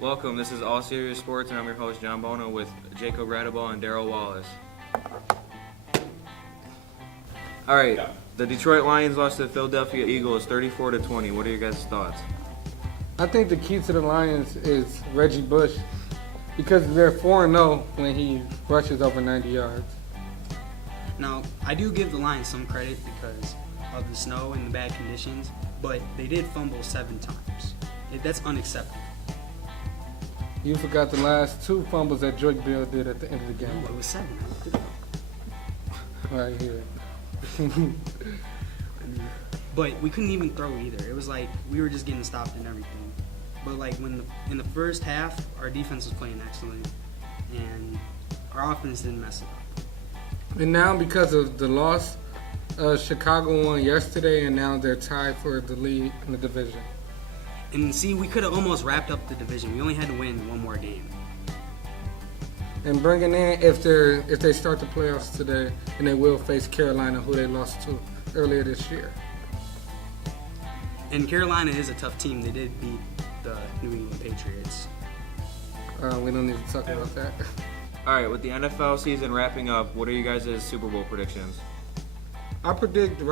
Welcome, this is All Serious Sports, and I'm your host, John Bono, with Jacob Radabaugh and Daryl Wallace. All right, the Detroit Lions lost to the Philadelphia Eagles 34-20. What are your guys' thoughts? I think the key to the Lions is Reggie Bush because they're 4-0 when he rushes over 90 yards. Now, I do give the Lions some credit because of the snow and the bad conditions, but they did fumble 7 times. That's unacceptable. You forgot the last 2 fumbles that Drake Bill did at the end of the game. No, it was 7. I looked it up. Right here. But we couldn't even throw either. It was like we were just getting stopped and everything. But like in the first half, our defense was playing excellent, and our offense didn't mess it up. And now because of the loss, Chicago won yesterday, and now they're tied for the lead in the division. And see, we could have almost wrapped up the division. We only had to win 1 more game. And bringing in, if they start the playoffs today, and they will face Carolina, who they lost to earlier this year. And Carolina is a tough team. They did beat the New England Patriots. We don't need to talk about that. All right, with the NFL season wrapping up, what are you guys' Super Bowl predictions? I predict the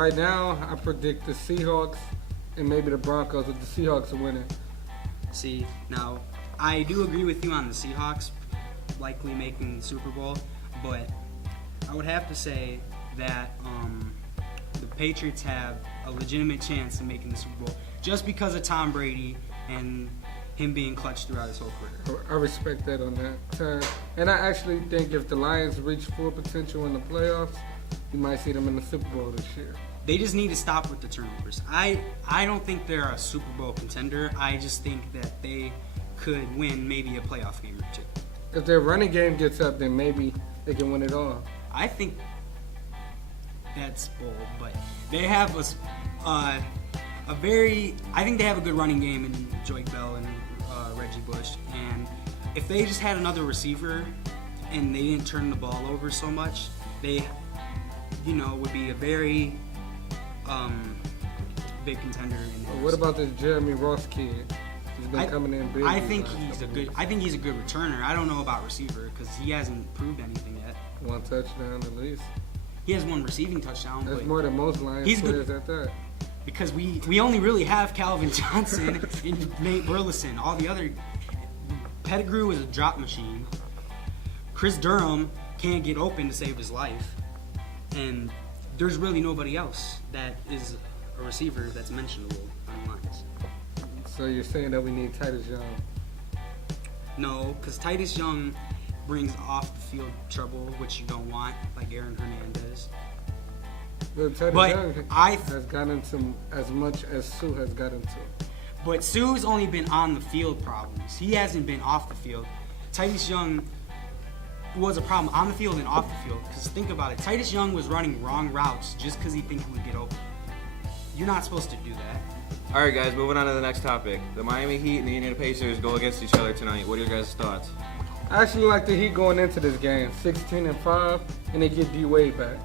Seahawks and maybe the Broncos, with the Seahawks are winning. See, now, I do agree with you on the Seahawks likely making the Super Bowl, but I would have to say that the Patriots have a legitimate chance of making the Super Bowl just because of Tom Brady and him being clutch throughout his whole career. I respect that on that turn. And I actually think if the Lions reach full potential in the playoffs, you might see them in the Super Bowl this year. They just need to stop with the turnovers. I don't think they're a Super Bowl contender. I just think that they could win maybe a playoff game or 2. If their running game gets up, then maybe they can win it all. I think that's bold, but they have I think they have a good running game in Joik Bell and Reggie Bush, and if they just had another receiver and they didn't turn the ball over so much, they, would be a very big contender. What about this Jeremy Ross kid? He's been coming in big. I think he's a good returner. I don't know about receiver because he hasn't proved anything yet. 1 touchdown at least. He has 1 receiving touchdown. That's more than most Lions players at that. Because we only really have Calvin Johnson and Nate Burleson. All the other Pettigrew is a drop machine. Chris Durham can't get open to save his life, and there's really nobody else that is a receiver that's mentionable on the Lions. So you're saying that we need Titus Young? No, because Titus Young brings off the field trouble, which you don't want, like Aaron Hernandez. But Titus Young has gotten into as much as Sue has gotten to. But Sue's only been on the field problems. He hasn't been off the field. Titus Young was a problem on the field and off the field. Because think about it, Titus Young was running wrong routes just because he think he would get open. You're not supposed to do that. All right, guys, moving on to the next topic. The Miami Heat and the Indiana Pacers go against each other tonight. What are your guys' thoughts? I actually like the Heat going into this game, 16-5, and they get D-Wade back.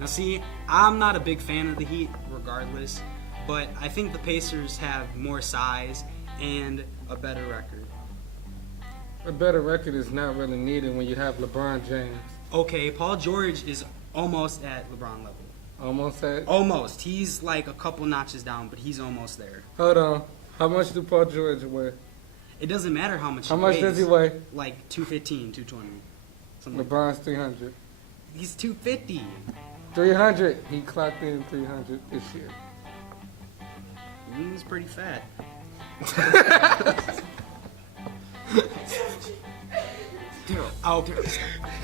Now see, I'm not a big fan of the Heat regardless, but I think the Pacers have more size and a better record. A better record is not really needed when you have LeBron James. Okay, Paul George is almost at LeBron level. Almost at? Almost. He's like a couple notches down, but he's almost there. Hold on. How much do Paul George weigh? It doesn't matter how much he weighs. How much does he weigh? Like 215, 220. LeBron's 300. He's 250. 300. He clocked in 300 this year. He's pretty fat.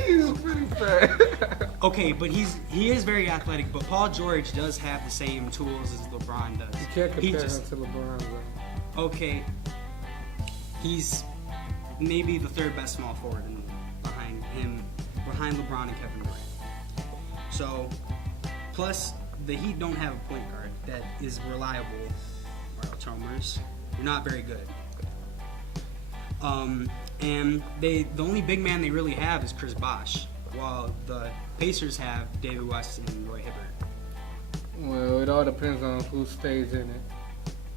He's pretty fat. Okay, but he is very athletic, but Paul George does have the same tools as LeBron does. You can't compare him to LeBron, though. Okay, he's maybe the 3rd best small forward behind LeBron and Kevin Durant. So, plus the Heat don't have a point guard that is reliable. Or Chalmers, you're not very good. And the only big man they really have is Chris Bosh, while the Pacers have David West and Roy Hibbert. Well, it all depends on who stays in it.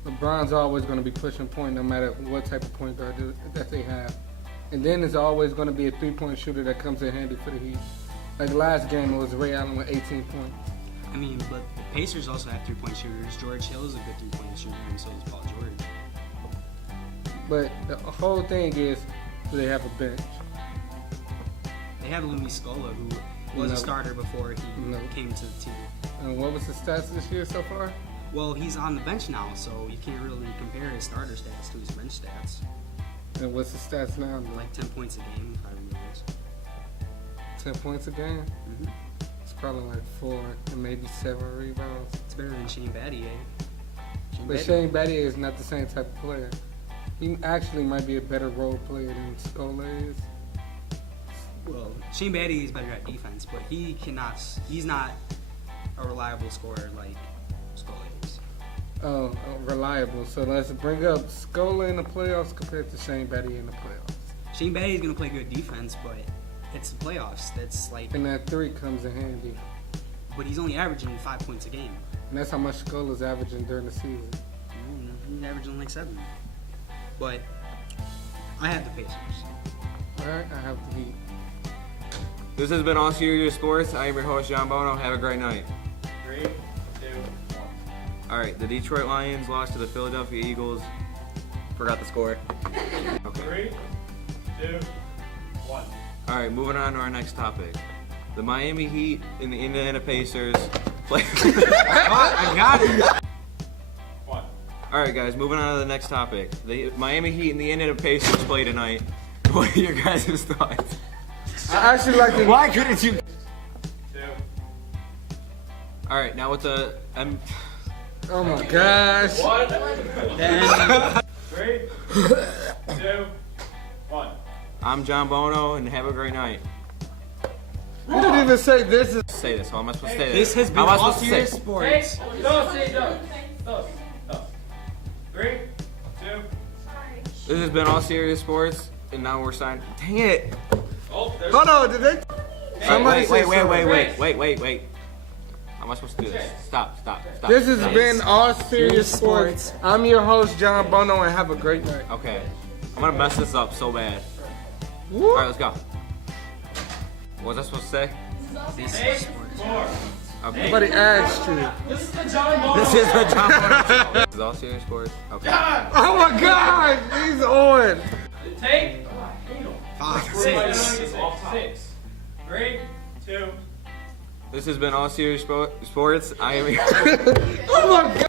LeBron's always going to be pushing point no matter what type of point guard that they have. And then there's always going to be a three-point shooter that comes in handy for the Heat. Like last game, it was Ray Allen with 18 points. I mean, but the Pacers also have three-point shooters. George Hill is a good three-point shooter, and so is Paul George. But the whole thing is, do they have a bench? They have Louis Scola, who was a starter before he came to the team. And what was the stats this year so far? Well, he's on the bench now, so you can't really compare his starter stats to his bench stats. And what's the stats now? Like 10 points a game, if I remember this. 10 points a game? Mm-hmm. It's probably like 4 and maybe 7 rebounds. It's better than Shane Battier. But Shane Battier is not the same type of player. He actually might be a better role player than Scola is. Well, Shane Battier is better at defense, but he's not a reliable scorer like Scola is. Oh, reliable. So let's bring up Scola in the playoffs compared to Shane Battier in the playoffs. Shane Battier is going to play good defense, but it's the playoffs. That's like, And that 3 comes in handy. but he's only averaging 5 points a game. And that's how much Scola's averaging during the season. He's averaging like 7. But I have the Pacers. Alright, I have the Heat. This has been All Serious Sports. I am your host, John Bono. Have a great night. 3, 2, 1. All right, the Detroit Lions lost to the Philadelphia Eagles. Forgot the score. Okay. 3, 2, 1. All right, moving on to our next topic. The Miami Heat and the Indiana Pacers play. I got it. 1. All right, guys, moving on to the next topic. The Miami Heat and the Indiana Pacers play tonight. What are your guys' thoughts? I actually like the Why couldn't you? 2. All right, now with the Oh my gosh. 1. Then 3, 2, 1. I'm John Bono, and have a great night. You didn't even say this is. Say this. How am I supposed to say this has been How am I All supposed to Serious say? Sports. Dos. 3, 2. This has been All Serious Sports, and now we're signed. Dang it! Oh, there's Hold on, did they? Somebody say something. Wait. How am I supposed to do this? Stop. This has Stop. been All Serious Sports. I'm your host, John Bono, and have a great night. Okay. I'm gonna mess this up so bad. Woo. Alright, let's go. What was I supposed to say? This is 8, sports. 4. Okay. Nobody asked you. This is the John Bono. This is the John Bono Show. This is All Serious Sports. Okay. Oh my God, he's on. Take 5, 6. 6. 6. 3, 2. This has been All Serious Sports. I am. Oh my God.